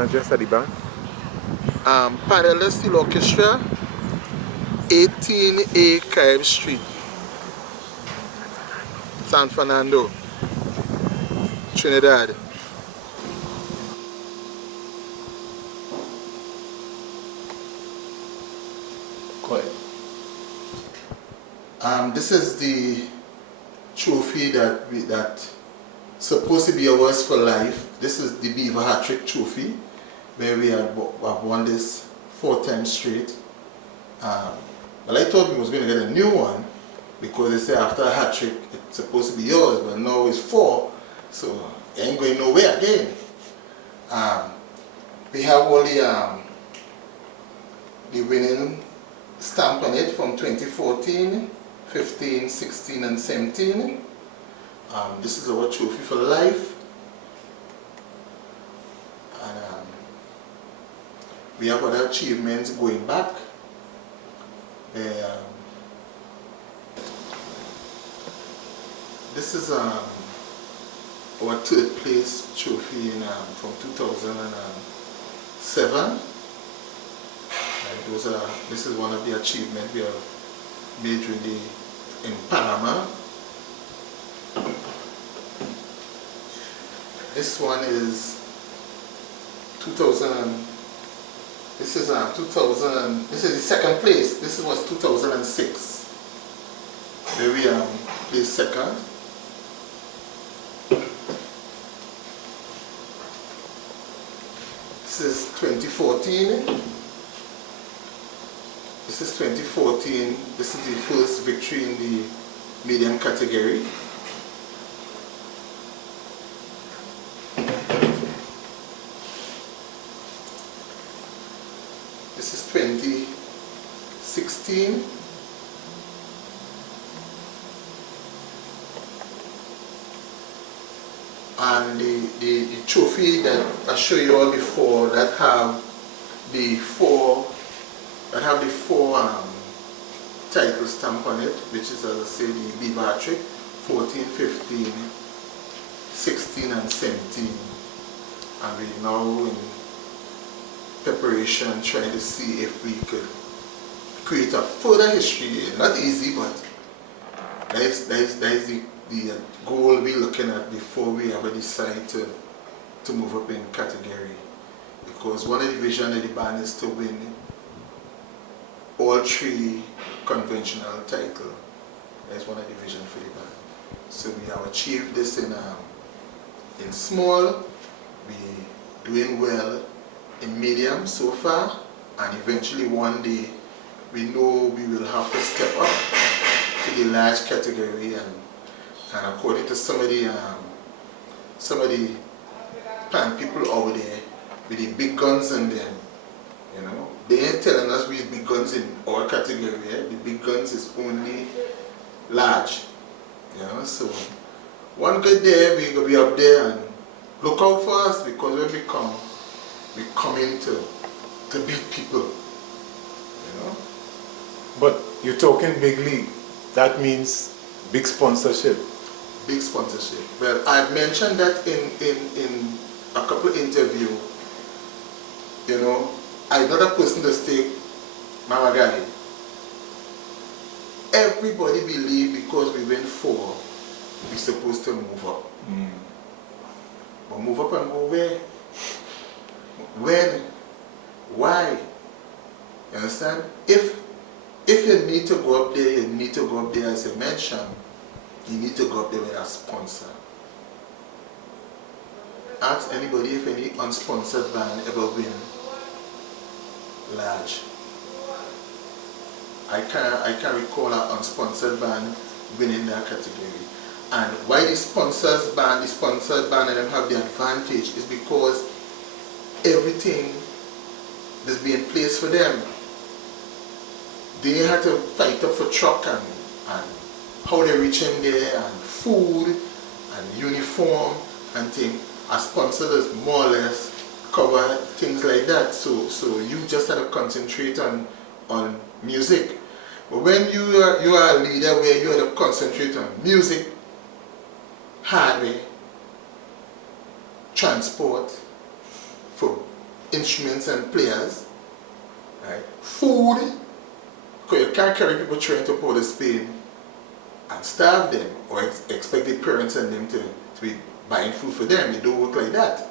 Address at the bank. Panelist Steel Orchestra, 18A Caib Street, San Fernando, Trinidad. Go ahead. This is the trophy that supposed to be ours for life. This is the Beaver Hat-Trick Trophy, where we have won this 4 times straight. Well, I thought we was going to get a new one because they say after a hat-trick it's supposed to be yours, but now it's 4, so it ain't going nowhere again. We have all the winning stamp on it from 2014, 15, 16 and 17. This is our trophy for life. And we have other achievements going back. This is our 3rd place trophy from 2007. This is one of the achievements we have made in Panama. This one is 2000. This is 2000. This is the 2nd place. This was 2006, where we placed 2nd. This is 2014. This is 2014. This is the first victory in the medium category. This is 2016. And the trophy that I showed you all before that have the 4 title stamp on it, which is, as I say, the Beaver Hat-Trick, 14, 15, 16 and 17. And we're now in preparation trying to see if we could create a further history. Not easy, but that is the goal we're looking at before we ever decide to move up in category. Because one of the visions of the band is to win all 3 conventional titles. That's one of the visions for the band. So we have achieved this in small. We're doing well in medium so far, and eventually one day we know we will have to step up to the large category, and according to some of the pan people out there with the big guns in them, you know, they ain't telling us we big guns in our category. The big guns is only large, you know. So one good day we're gonna be up there, and look out for us, because when we come in to beat people, you know. But you're talking big league. That means big sponsorship. Big sponsorship. Well, I mentioned that in a couple of interviews. You know, I'm not a person to stay mama guy. Everybody believe because we went 4, we're supposed to move up. But move up and go where? When? Why? You understand? If you need to go up there, you need to go up there, as I mentioned. You need to go up there with a sponsor. Ask anybody if any unsponsored band ever win large. I can't recall an unsponsored band winning that category. And why the sponsored band and them have the advantage is because everything is being placed for them. They had to fight up for truck and how they reach in there, and food and uniform and things. A sponsor does more or less cover things like that. So you just have to concentrate on music. But when you are a leader where you have to concentrate on music, hardware, transport, for instruments and players, right? Food, because you can't carry people trying to Port of Spain and starve them or expect the parents and them to be buying food for them. It don't work like that,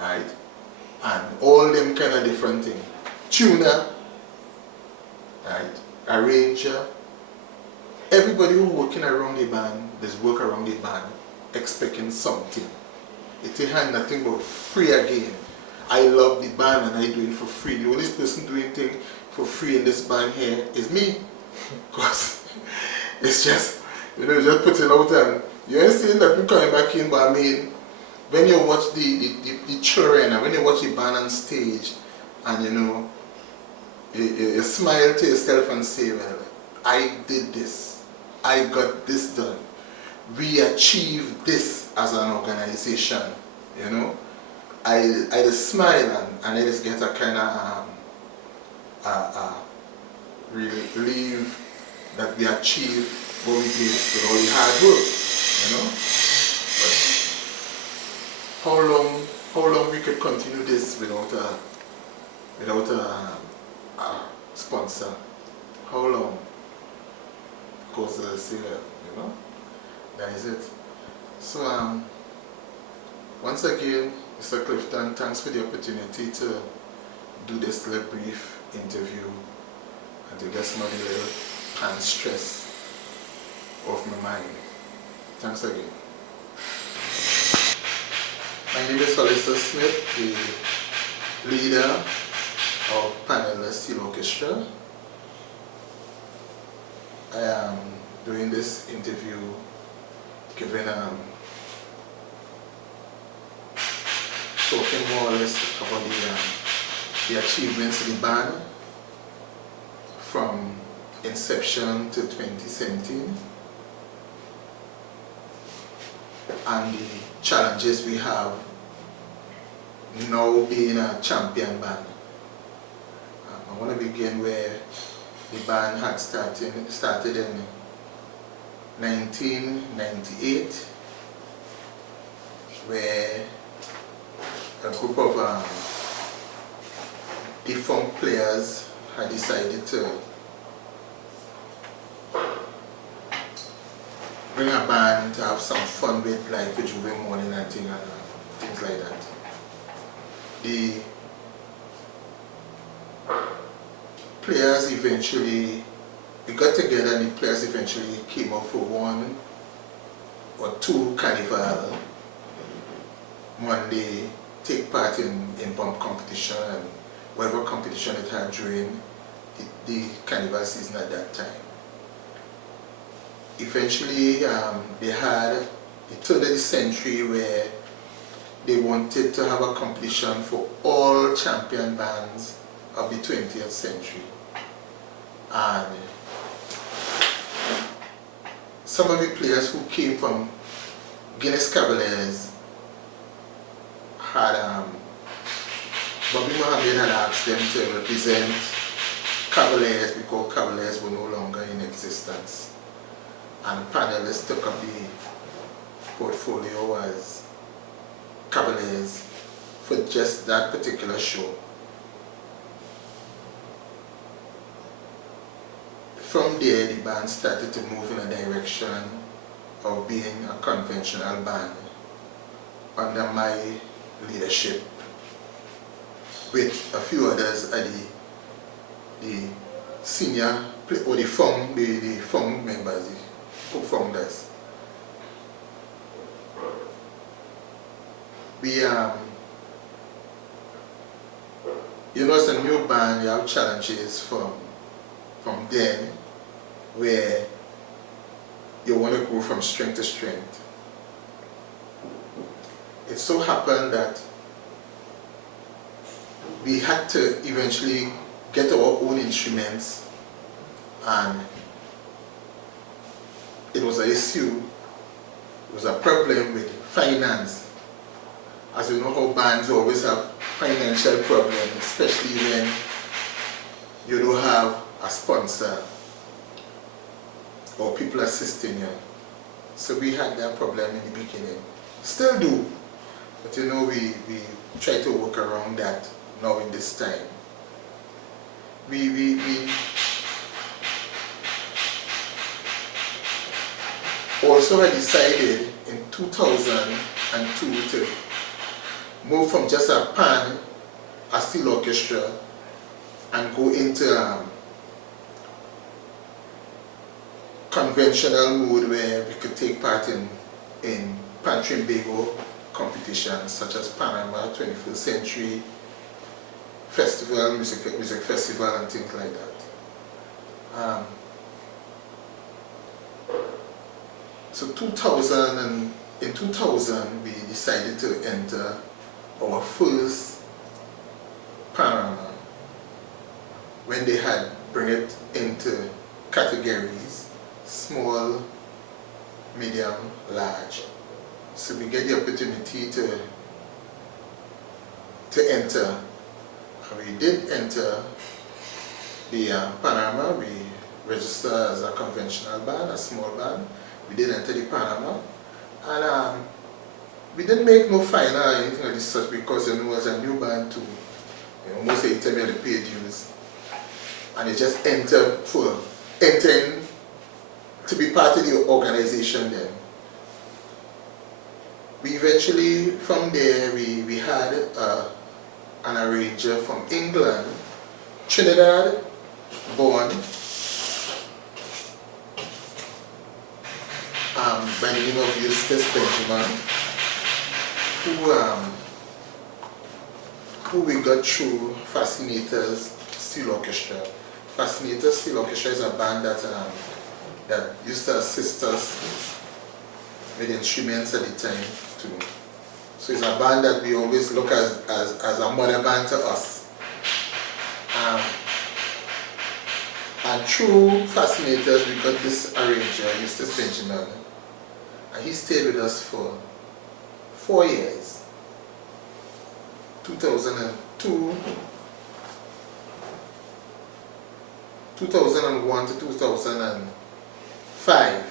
right? And all them kind of different things. Tuner, right? Arranger. Everybody who working around the band, there's work around the band, expecting something. It ain't nothing but free again. I love the band and I do it for free. The only person doing things for free in this band here is me. Because it's just, just putting out and you ain't seeing nothing coming back in, but I mean, when you watch the children and when you watch the band on stage and you smile to yourself and say, well, I did this, I got this done, we achieved this as an organization, I just smile and I just get a kind of relief that we achieved what we did with all the hard work, But how long we could continue this without a sponsor? How long? Because that is it. So once again, Mr. Clifton, thanks for the opportunity to do this little brief interview and to get some of the little pan stress off my mind. Thanks again. My name is Hollister Smith, the leader of Panelist Steel Orchestra. I am doing this interview giving talking more or less about the achievements of the band from inception to 2017 and the challenges we have now being a champion band. I want to begin where the band had started in 1998, where a group of defunct players had decided to bring a band to have some fun with, like with Juve Morning and things like that. The players eventually, we got together and the players eventually came up for one or two carnival. One day take part in bump competition and whatever competition it had during the carnival season at that time. Eventually they had a turn of the century where they wanted to have a competition for all champion bands of the 20th century. And some of the players who came from Guinness Cavaliers had Bobby Mohammed had asked them to represent Cavaliers because Cavaliers were no longer in existence. And Panelists took up the portfolio as Cavaliers for just that particular show. From there, the band started to move in a direction of being a conventional band under my leadership, with a few others at the senior or the funk members, the co-founders. We as a new band, you have challenges from then, where you want to go from strength to strength. It so happened that we had to eventually get our own instruments, and it was an issue, it was a problem with finance. As you know how bands always have financial problems, especially when you don't have a sponsor or people assisting you. So we had that problem in the beginning. Still do, but we try to work around that now in this time. We also had decided in 2002 to move from just a pan, a steel orchestra, and go into conventional mode where we could take part in pantry and bagel competitions such as Panama 21st Century Festival, music festival and things like that. So in 2000 we decided to enter our first Panorama when they had bring it into categories small, medium, large. So we get the opportunity to enter. And we did enter the Panorama. We registered as a conventional band, a small band. We did enter the Panorama, and we didn't make no final or anything like this because it was a new band too. Most of the time we had to pay dues, and they just entering to be part of the organization then. We eventually, from there, we had an arranger from England, Trinidad born, by the name of Hollis Benjamin, who we got through Fascinators Steel Orchestra. Fascinators Steel Orchestra is a band that used to assist us with instruments at the time too. So it's a band that we always look as a mother band to us. And through Fascinators we got this arranger, Hollis Benjamin, and he stayed with us for 4 years. 2002, 2001 to 2005.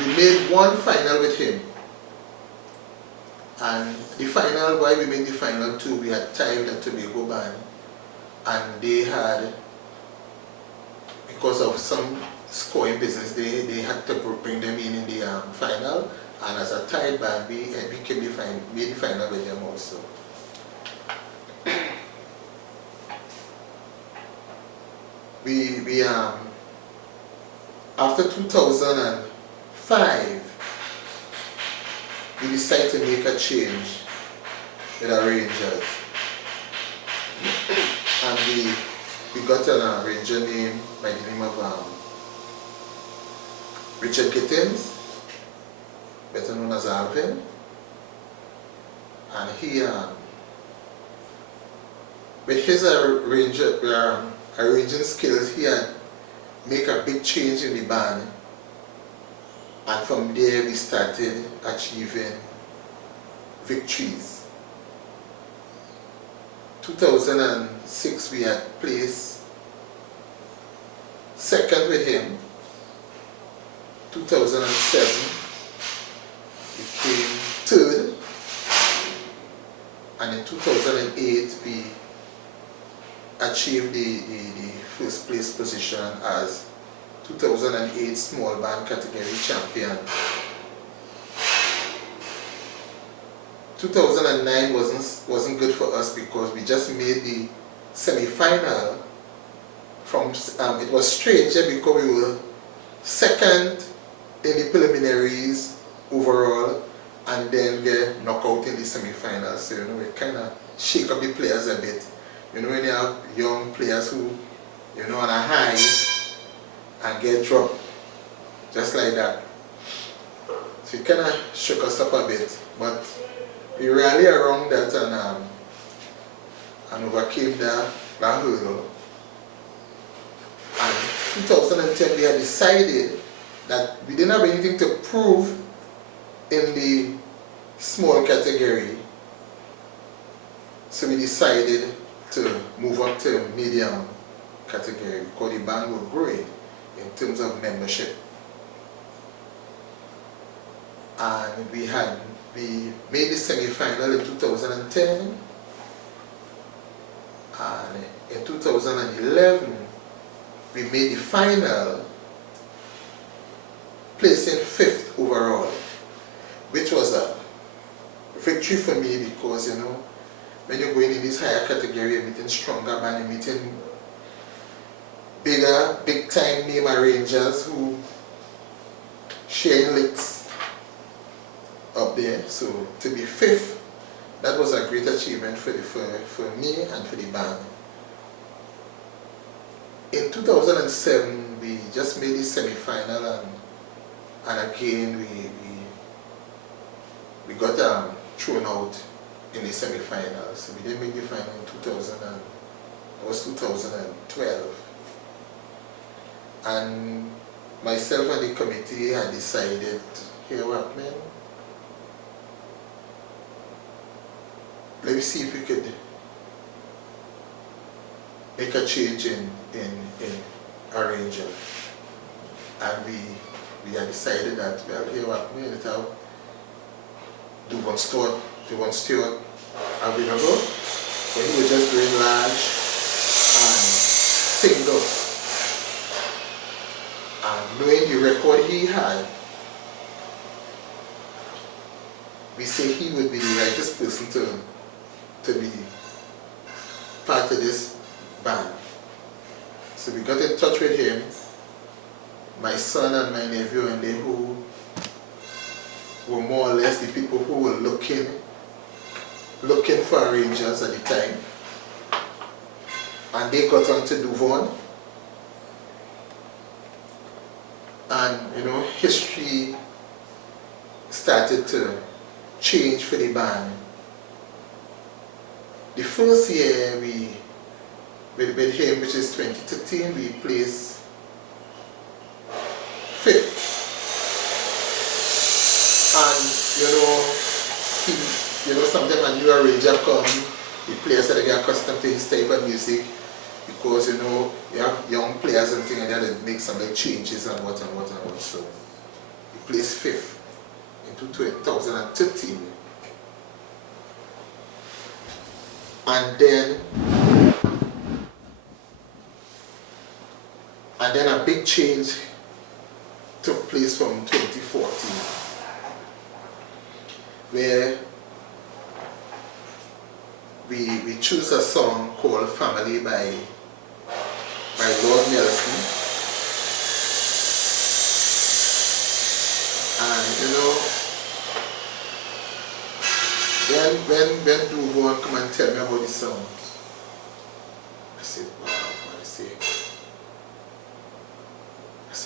We made one final with him, and the final, why we made the final too, we had tied the Tobago band, and they had, because of some scoring business, they had to bring them in the final, and as a tied band, we made the final with them also. We after 2005, we decided to make a change with arrangers, and we got an arranger name by the name of Richard Gittins, better known as Alvin, and he with his arranging skills, he had make a big change in the band, and from there we started achieving victories. 2006 we had placed second with him. 2007 we came third, and in 2008 we achieved the first place position as 2008 small band category champion. 2009 wasn't good for us because we just made the semi-final. It was strange because we were second in the preliminaries overall, and then get knocked out in the semi-finals. So it kind of shake up the players a bit. When you have young players who, on a high and get dropped, just like that. So it kind of shook us up a bit, but we rallied around that and overcame that hurdle. And 2010 we had decided that we didn't have anything to prove in the small category, so we decided to move up to medium category because the band was growing in terms of membership, and we had We made the semi-final in 2010, and in 2011 we made the final, placing 5th overall, which was a victory for me because, you know, when you're going in this higher category, you're meeting stronger band, you're meeting big time name arrangers who sharing licks up there. So to be 5th, that was a great achievement for me and for the band. In 2007, we just made the semi-final, and again we got thrown out in the semi-finals. So we didn't make the final in 2012. And myself and the committee had decided, here what, man, let me see if we could make a change in arranger. And we had decided that, well, here what, we let out do one Stewart available, but he was just doing large and single. And knowing the record he had, we say he would be the rightest person to be part of this band. So we got in touch with him, my son and my nephew, and they who were more or less the people who were looking for arrangers at the time. And they got on to Duvon. And, you know, history started to change for the band. The first year with him, which is 2013, we placed 5th. And sometimes a new arranger come, the players that get accustomed to his type of music, because you have young players and things like that that make some like changes and what. So we placed 5th in 2013. And then a big change took place from 2014, where we choose a song called Family by Lord Nelson. And when Duvon come and tell me about the song, I said, wow, I said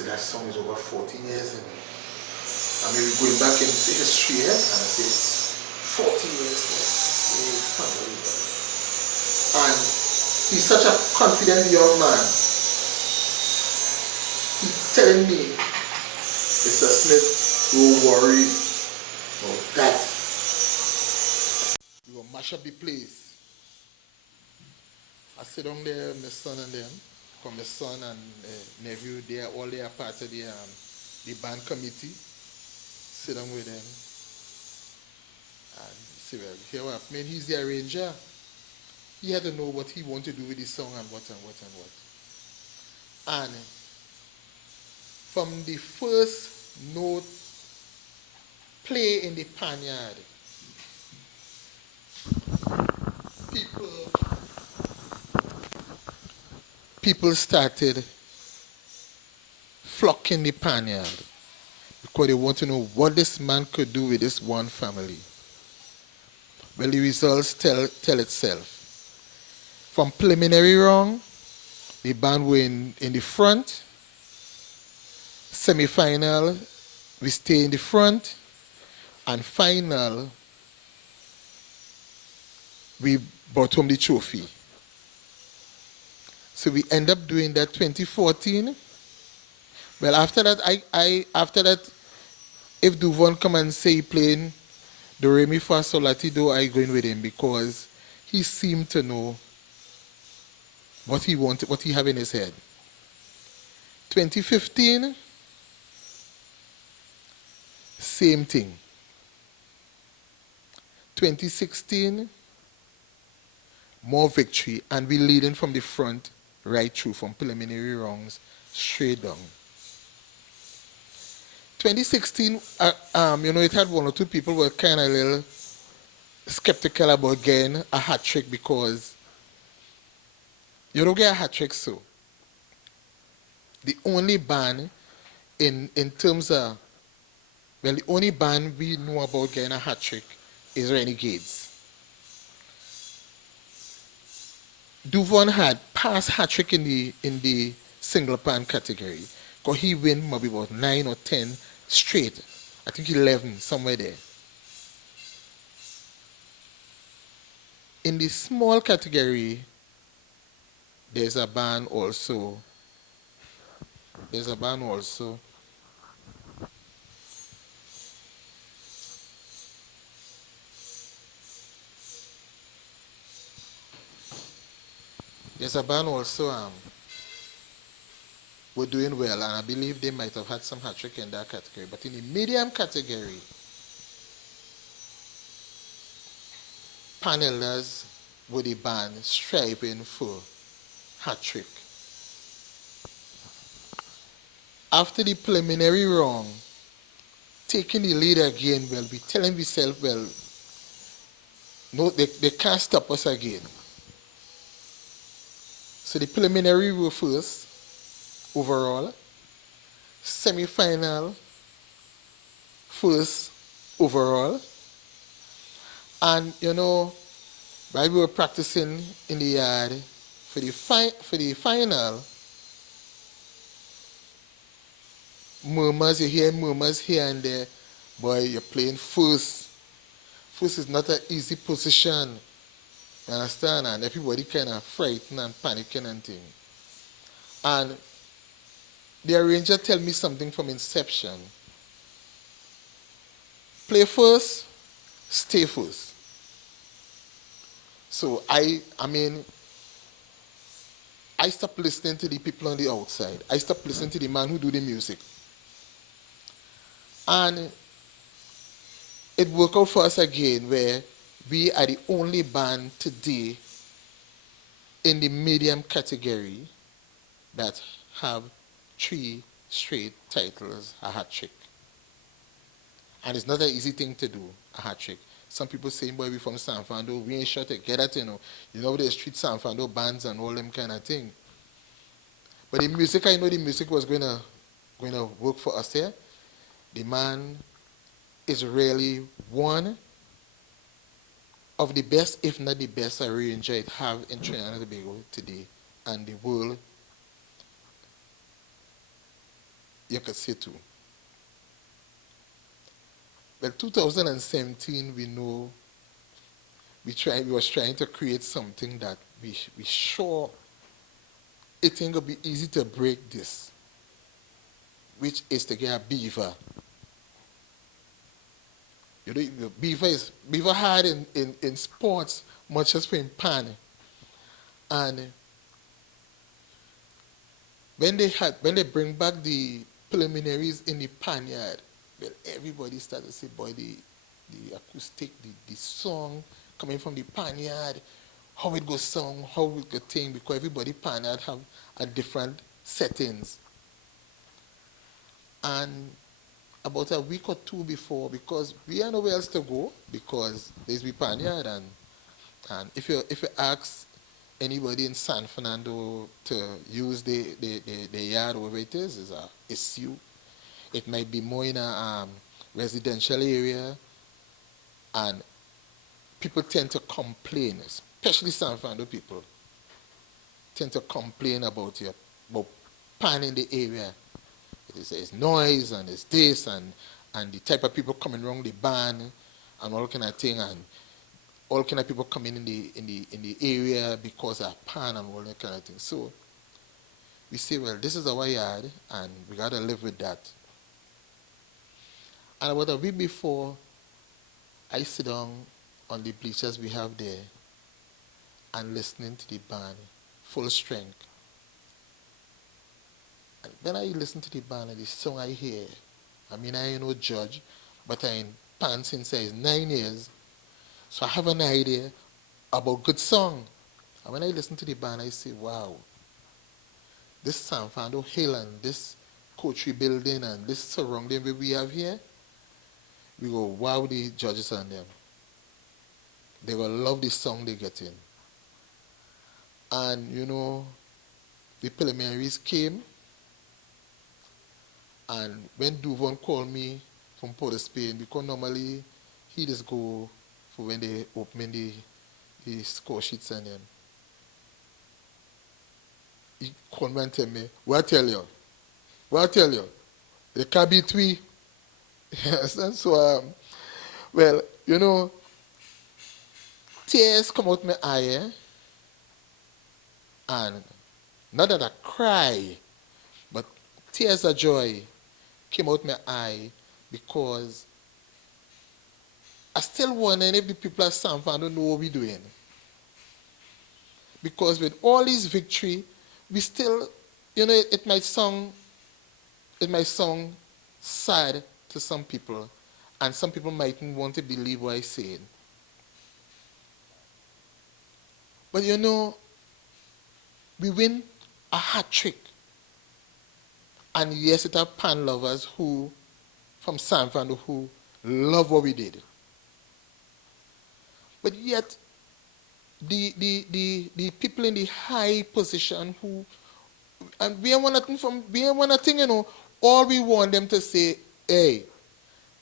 that song is over 40 years ago. I mean, we're going back into history, and I said, 40 years family. And he's such a confident young man. He's telling me, Mr. Smith, don't worry about that. We will mash up the place. I sit down there with my son and them, from my son and nephew, they are part of the band committee. Sit down with them and say, well, here what, man, he's the arranger. He had to know what he wanted to do with his song and what. And from the first note play in the panyard, people started flocking the panyard because they want to know what this man could do with this one family. Well, the results tell itself. From preliminary round, the band were in the front. Semi-final, we stay in the front. And final, we brought home the trophy. So we end up doing that 2014. Well, after that, if Duvon come and say he playing Do Re Mi Fa Sol La Ti Do, I going with him because he seemed to know what he wanted, what he have in his head. 2015, same thing. 2016, more victory, and we leading from the front right through from preliminary rounds straight down. 2016, it had one or two people were kind of a little skeptical about getting a hat trick because you don't get a hat trick so. The only band in terms of, well, the only band we know about getting a hat trick is Renegades. Duvon had passed hat trick in the single pan category because he win maybe about 9 or 10 straight. I think 11 somewhere there. In the small category, there's a band also. There's a band also. There's a band also. Were doing well, and I believe they might have had some hat trick in that category. But in the medium category, panelers were the band striving for hat trick. After the preliminary round, taking the lead again, well, we telling ourselves, well, no, they can't stop us again. So the preliminary were first overall, semi-final first overall, and while we were practicing in the yard for the final, murmurs, you hear murmurs here and there. Boy, you're playing first. First is not an easy position. You understand? And everybody kind of frightened and panicking and thing. And the arranger tell me something from inception. Play first, stay first. So I stopped listening to the people on the outside. I stopped listening to the man who do the music. And it worked out for us again where we are the only band today in the medium category that have 3 straight titles, a hat trick. And it's not an easy thing to do, a hat trick. Some people say, boy, we from San Fernando, we ain't sure to get that, You know the street San Fernando bands and all them kind of thing. But the music, I know the music was going to work for us here. The man is really one of the best, if not the best, arranger it have in Trinidad and Tobago today, and the world, you could say too. Well, 2017, we know we was trying to create something that we sure it ain't gonna be easy to break this, which is to get a beaver. Beaver hard in sports much as for in pan. And when they bring back the preliminaries in the pan yard, well, everybody started to say, boy, the acoustic, the song coming from the pan yard, how it goes song, how it go thing, because everybody pan yard have a different settings. And about a week or two before, because we have nowhere else to go, because there's the pan yard, and if you ask anybody in San Fernando to use the yard, wherever it is a issue. It might be more in a residential area, and people tend to complain, especially San Fernando people, tend to complain about pan in the area. It's noise and it's this and the type of people coming around the band and all kind of thing, and all kind of people coming in the area because of pan and all that kind of thing. So we say, well, this is our yard and we gotta live with that. And about a week before, I sit down on the bleachers we have there and listening to the band full strength. And when I listen to the band and the song I hear, I ain't no judge, but I in pan since I is 9 years. So I have an idea about good song. And when I listen to the band, I say, wow, this San Fernando Hill and this Coachy building and this surrounding where we have here, we go, wow, the judges and them. They will love the song they get in. And, you know, the preliminaries came, and when Duvon called me from Port of Spain, because normally he just go for when they open the score sheets and then he called me and tell me, what I tell you? What I tell you? They can't beat we. Yes, and so, well, you know, tears come out my eye, and not that I cry, but tears of joy came out my eye because I still wondering if the people at San Fernando know what we're doing. Because with all these victory, we still, you know, it might sound sad to some people, and some people mightn't want to believe what I'm saying. But you know, we win a hat trick. And yes, it are pan lovers who, from San Fernando, who love what we did. But yet, the people in the high position who, and we ain't want nothing from, we ain't want nothing, you know, all we want them to say, hey,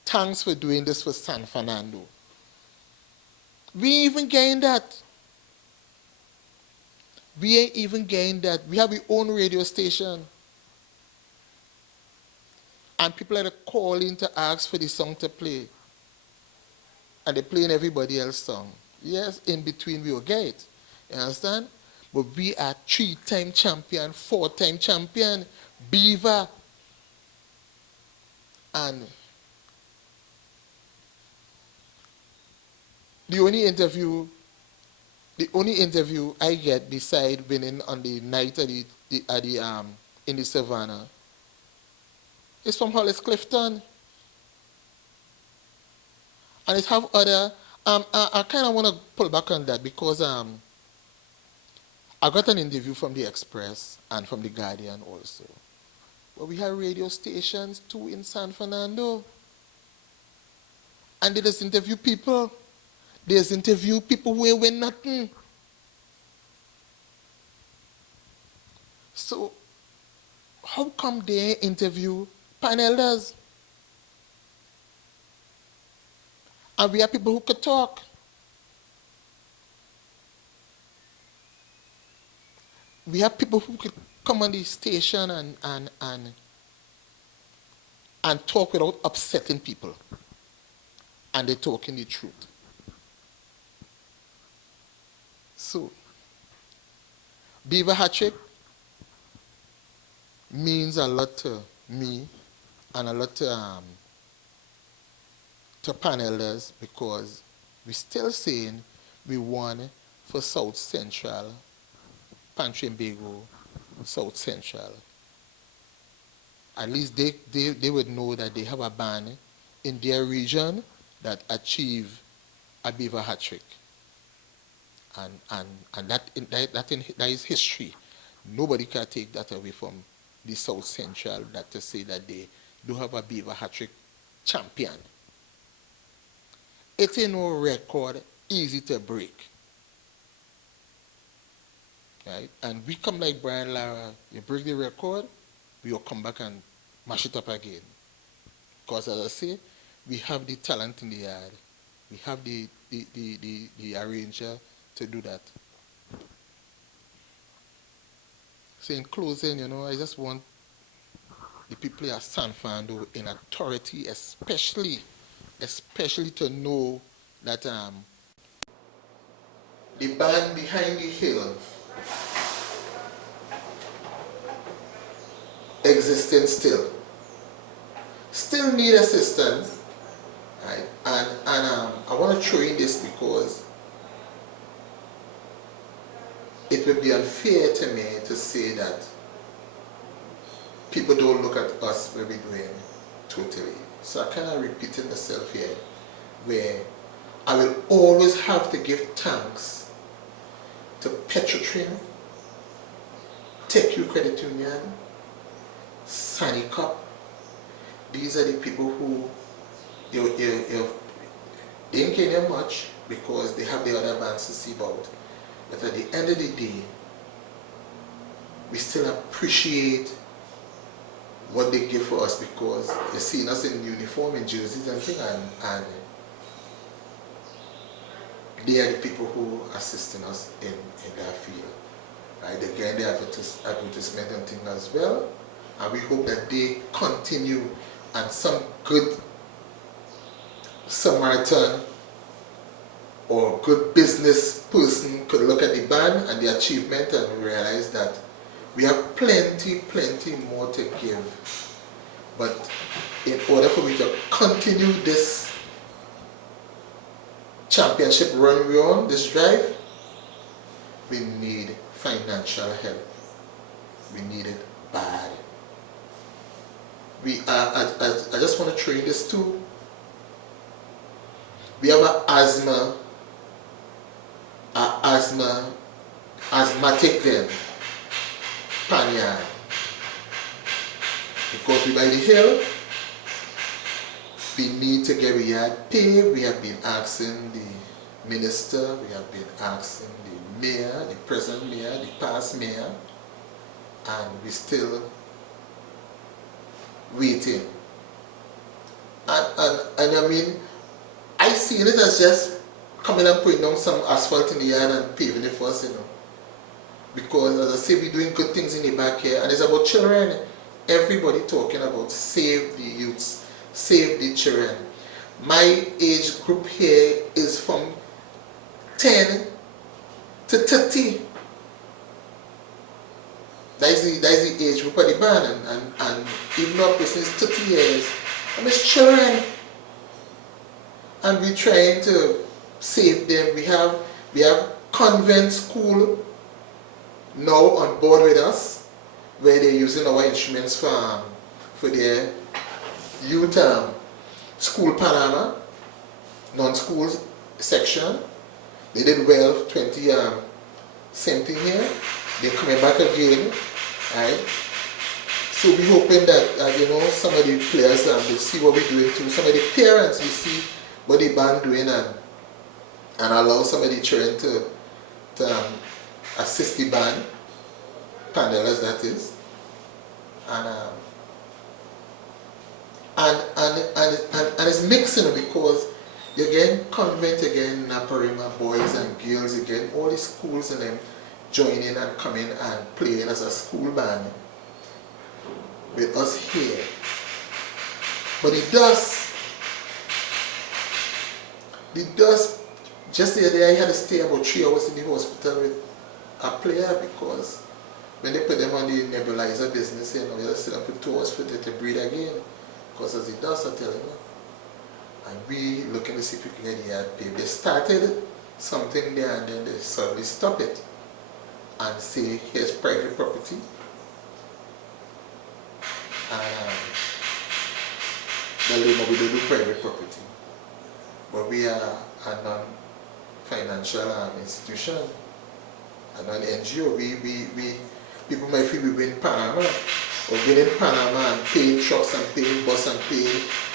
thanks for doing this for San Fernando. We even gained that. We ain't even gained that. We have our own radio station. And people are calling to ask for the song to play. And they're playing everybody else's song. Yes, in between we will get it. You understand? But we are 3-time champion, 4-time champion, beaver. And the only interview I get beside winning on the night at in the savannah is from Hollis Clifton. And it have other I kind of want to pull back on that because I got an interview from the Express and from the Guardian also. But we have radio stations too in San Fernando. And they just interview people. They just interview people who ain't win nothing. So how come they interview panelists? And we have people who could talk. We have people who could come on the station and talk without upsetting people. And they're talking the truth. So, Beaver Hat-trick means a lot to me and a lot to panelists because we're still saying we won for South Central, Pantrimbago, South Central. At least they would know that they have a band in their region that achieve a Beaver Hat-trick. And that is history. Nobody can take that away from the South Central, that to say that they do have a Beaver Hat-trick champion. It ain't no record easy to break. Right? And we come like Brian Lara, you break the record, we will come back and mash it up again. Because as I say, we have the talent in the yard. We have the arranger to do that. So in closing, you know, I just want the people at San Fernando in authority especially to know that the band behind the hill existing still need assistance, right? And I want to throw in this because it would be unfair to me to say that people don't look at us when we're doing totally. So I kind of repeating myself here, where I will always have to give thanks to Petrotrin, Tech U Credit Union, Sanicop. These are the people who you didn't care much because they have the other banks to see about. But at the end of the day, we still appreciate what they give for us because you're seeing us in uniform, in jerseys and things, and they are the people who are assisting us in that field. Right? They're getting the advertisement and things as well, and we hope that they continue, and some good Samaritan or good business person could look at the band and the achievement and realize that we have plenty more to give. But in order for me to continue this championship run we're on, this drive, we need financial help. We need it bad. I just want to throw in this too. We have an asthmatic then, Panya. Because we by the hill, we need to get yard pay. We have been asking the minister, we have been asking the mayor, the present mayor, the past mayor, and we still waiting. And I mean, I see it as just coming and putting down some asphalt in the yard and paving it for us, you know. Because as I say, we're doing good things in the back here, and it's about children. Everybody talking about save the youths, save the children. My age group here is from 10 to 30. That is the age group of the band, and even though a person is 30 years, and it's children. And we're trying to save them. We have convent school now on board with us, where they're using our instruments for their youth school panorama, non-school section. They did well, 20 same thing here. They're coming back again, right? So we're hoping that you know, some of the players will see what we're doing too. Some of the parents will see what the band doing and allow some of the children to assist the band, panelers that is, and it's mixing because you get convent again, Naparima boys and girls again, all the schools and them joining and coming and playing as a school band with us here. But it does, just the other day I had to stay about 3 hours in the hospital with a player because when they put them on the nebulizer business, you know, you just sit up for 2 hours for them to breathe again. Because as it does, I tell you, and we looking to see if we can get the yard paid. They started something there and then they suddenly stop it and say, here's private property. And we don't do private property. But we are a non-financial institution, a non-NGO. People might feel we win Panama, or get in Panama and pay trucks and pay bus and pay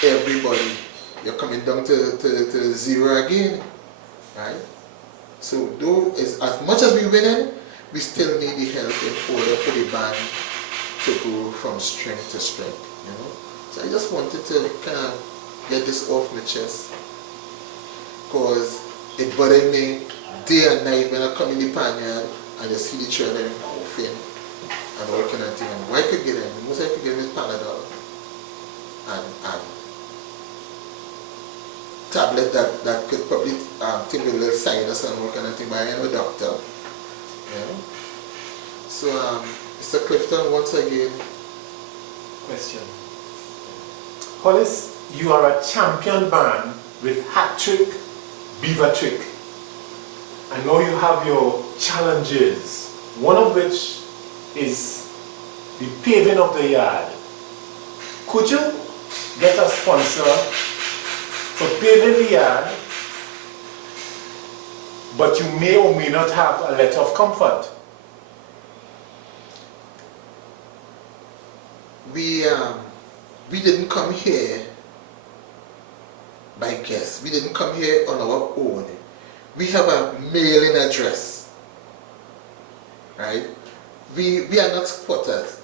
everybody. You're coming down to zero again, right? So though as much as we winning, we still need the help in order for the band to go from strength to strength, you know. So I just wanted to kind of get this off my chest, because it bothered me day and night when I come in the panyard and you see the children coughing and all kind of thing. And why could get them? The most I could get them is Panadol and tablet that could probably take a little sinus and all kind of thing, but I am a doctor. You know? So Mr. Clifton, once again. Question. Hollis, you are a champion band with hat trick, beaver trick. I know you have your challenges, one of which is the paving of the yard. Could you get a sponsor for paving the yard but you may or may not have a letter of comfort. We didn't come here by guess. We didn't come here on our own. We have a mailing address, right? We are not squatters,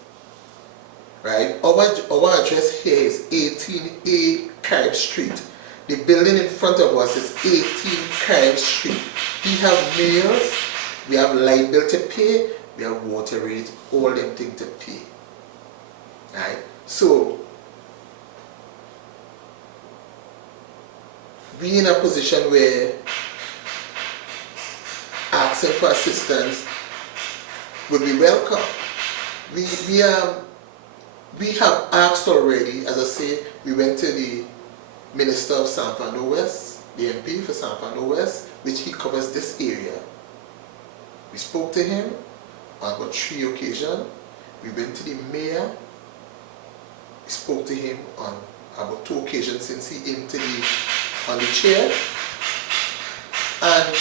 right? Our address here is 18A Carib Street. The building in front of us is 18 Carib Street. We have meals, we have light bill to pay, we have water rates, all them things to pay, right? So we in a position where asking for assistance would be welcome. We have asked already. As I say, we went to the Minister of San Fernando West, the MP for San Fernando West, which he covers this area. We spoke to him on about 3 occasions. We went to the mayor. We spoke to him on about 2 occasions since he entered on the chair. And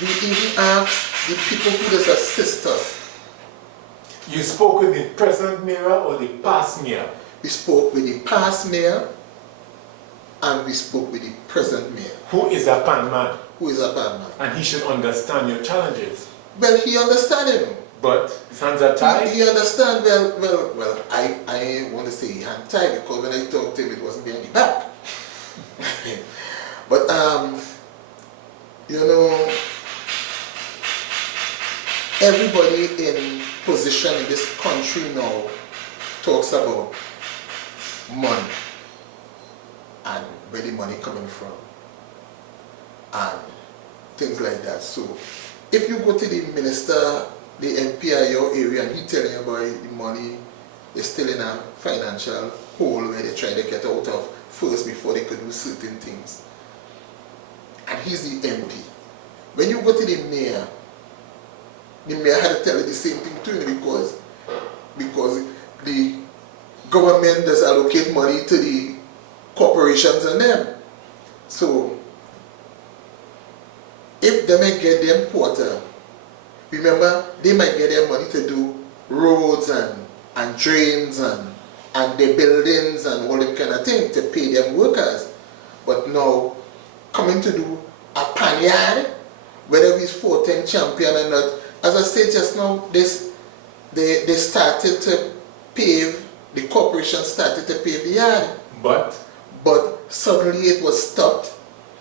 we even asked the people who does assist us. You spoke with the present mayor or the past mayor? We spoke with the past mayor and we spoke with the present mayor. Who is a pan man? Who is a pan man. And he should understand your challenges. Well, he understands him. But his hands are tied? He understands, well, I want to say he hand tied because when I talked to him, it wasn't behind the back. But, you know, everybody in position in this country now talks about money and where the money coming from and things like that. So if you go to the minister, the MP at your area and he telling you about the money is still in a financial hole where they're trying to get out of first before they could do certain things. And he's the MP. When you go to the mayor had to tell you the same thing to him because the government does allocate money to the corporations and them. So if they may get them water, remember they might get their money to do roads and drains and their buildings and all that kind of thing to pay them workers. But now coming to do a panyard, whether he's 410 champion or not, as I said just now, they started to pave, the corporation started to pave the yard. But suddenly it was stopped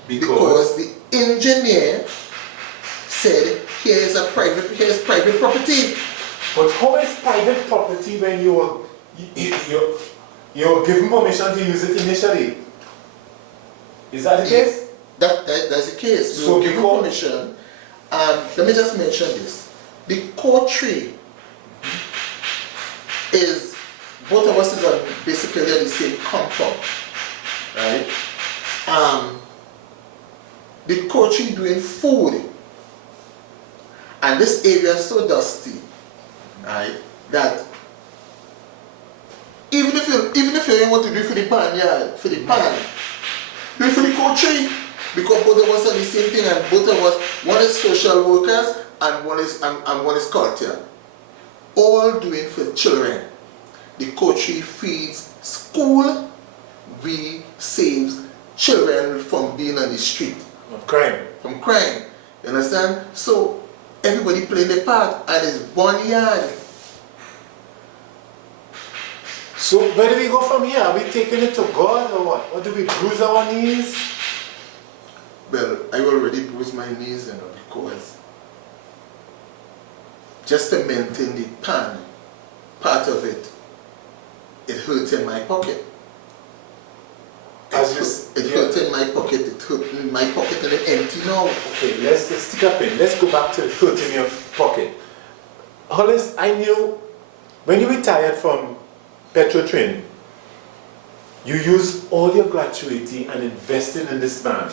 because the engineer said here's private property. But how is private property when you're given permission to use it initially? Is that the case? That's the case. So given permission, let me just mention this. The core tree is, both of us is basically on the same compound, right? The core tree doing food, and this area is so dusty, right? That even if you don't want to do it for the pan, do it for the core tree, because both of us are the same thing, and both of us, one is social workers and one is culture, all doing for children. The core tree feeds school, we saves children from being on the street. From crime. You understand? So everybody playing their part and it's one yard. So where do we go from here? Are we taking it to God or what? Or do we bruise our knees? Well, I already bruised my knees, because just to maintain the pan, part of it, it hurt in my pocket. It hurt in my pocket, it hurt in my pocket and it's empty now. Okay, let's stick up in. Let's go back to hurt in your pocket. Hollis, I knew when you retired from Petrotrin, you used all your gratuity and invested in this band.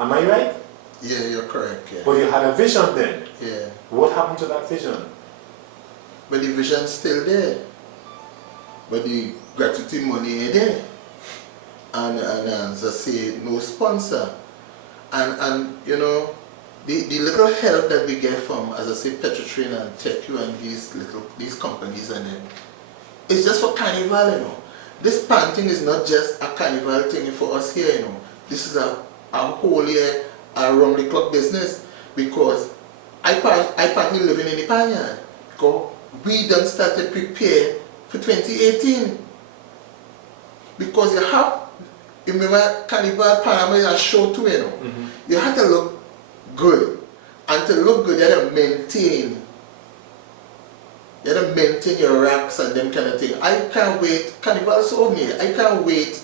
Am I right? Yeah, you're correct. Yeah. But you had a vision then. Yeah. What happened to that vision? Well, the vision's still there, but the gratuity money ain't there. And as I say, no sponsor. And you know, the little help that we get from, as I say, Petrotrain and TechU and these companies and them, it's just for carnival, you know. This panting is not just a carnival thing for us here, you know. This is a whole year around the clock business, because I partly living in the Panyard, because we done started prepare for 2018. Because you remember Carnival Panama is a show too, you know. You have to look good. And to look good, you have to maintain. You have to maintain your racks and them kind of thing. I can't wait. Carnival's over me. I can't wait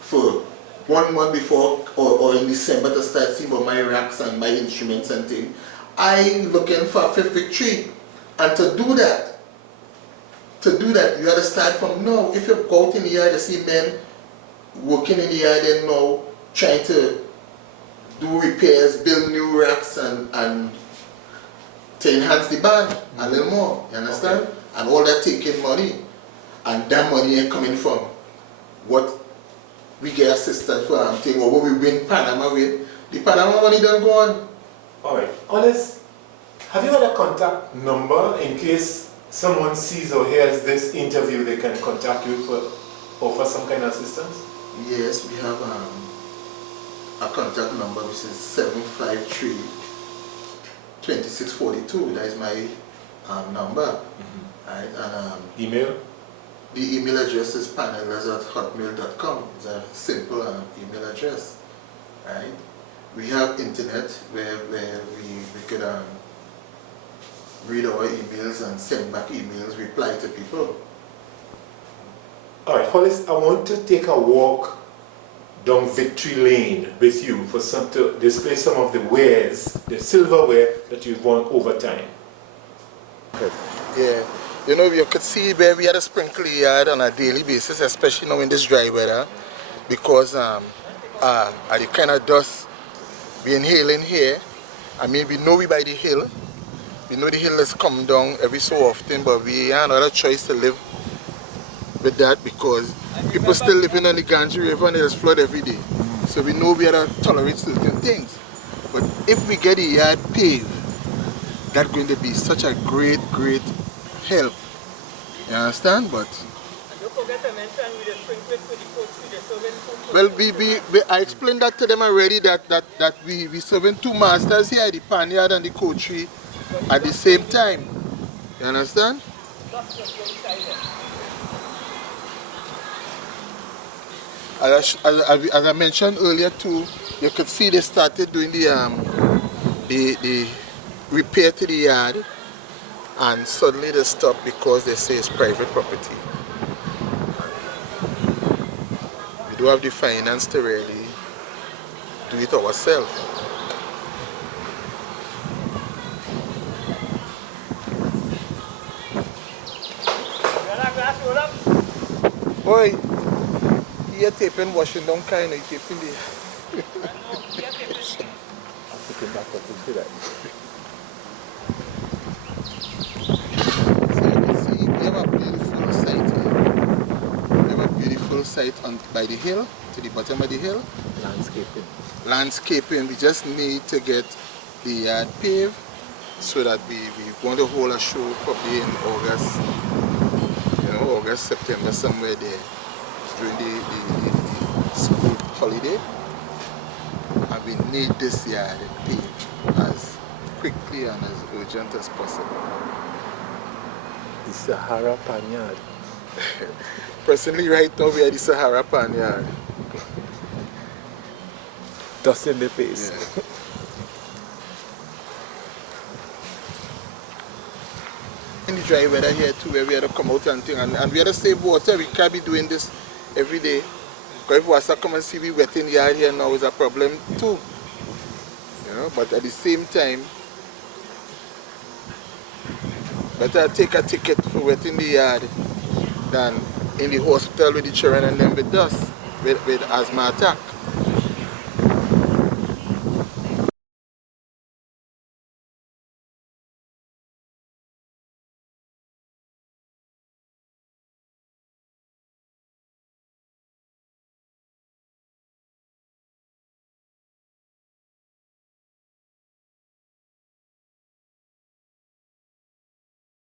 for 1 month before or in December to start seeing about my racks and my instruments and things. I'm looking for a fifth victory. And to do that, you have to start from now. If you go out in the yard, you see men working in the yard and now trying to do repairs, build new racks and to enhance the band a little more, you understand? Okay. And all that taking money. And that money ain't coming from what we get assistance for and thing, or what we win Panama with. The Panama money don't go on. Alright, Hollis, have you got a contact number in case someone sees or hears this interview, they can contact you for offer some kind of assistance? Yes, we have a contact number which is 753-2642. That is my number. Right? And email? The email address is panelers@hotmail.com. It's a simple email address. Right? We have internet where we could read our emails and send back emails, reply to people. Alright, Hollis, I want to take a walk down Victory Lane with you for to display some of the wares, the silverware that you've won over time. Yeah, you know, you could see where we had a sprinkler yard on a daily basis, especially now in this dry weather, because of the kind of dust we inhaling here. I mean, we know we by the hill. We know the hill has come down every so often, but we have another choice to live with that, because people still living on the Ganges River and there's flood every day. So we know we have to tolerate certain things. But if we get the yard paved, that's going to be such a great help. You understand? But don't forget to mention with the sprinklers for the coach, well, I explained that to them already, that we serving two masters here, the Panyard and the coachry, at the same time. You understand? As I mentioned earlier too, you could see they started doing the repair to the yard, and suddenly they stopped because they say it's private property. We do have the finance to really do it ourselves. Boy, you're taping washing down kind of taping the. I'll put it back up into that. So you can see we have a beautiful site here. We have a beautiful site by the hill, to the bottom of the hill. Landscaping. We just need to get the yard paved so that we want to hold a show probably in August. August, September, somewhere there during the school holiday, and we need this yard paved as quickly and as urgent as possible. The Sahara Panyard. Presently, right now, we are the Sahara Panyard. Dust in the face. Yeah. In the dry weather here too, where we had to come out and thing, and we had to save water. We can't be doing this every day, because if water come and see we wet in the yard here now is a problem too. You know, but at the same time, better take a ticket for wet in the yard than in the hospital with the children and them with dust, with asthma attack.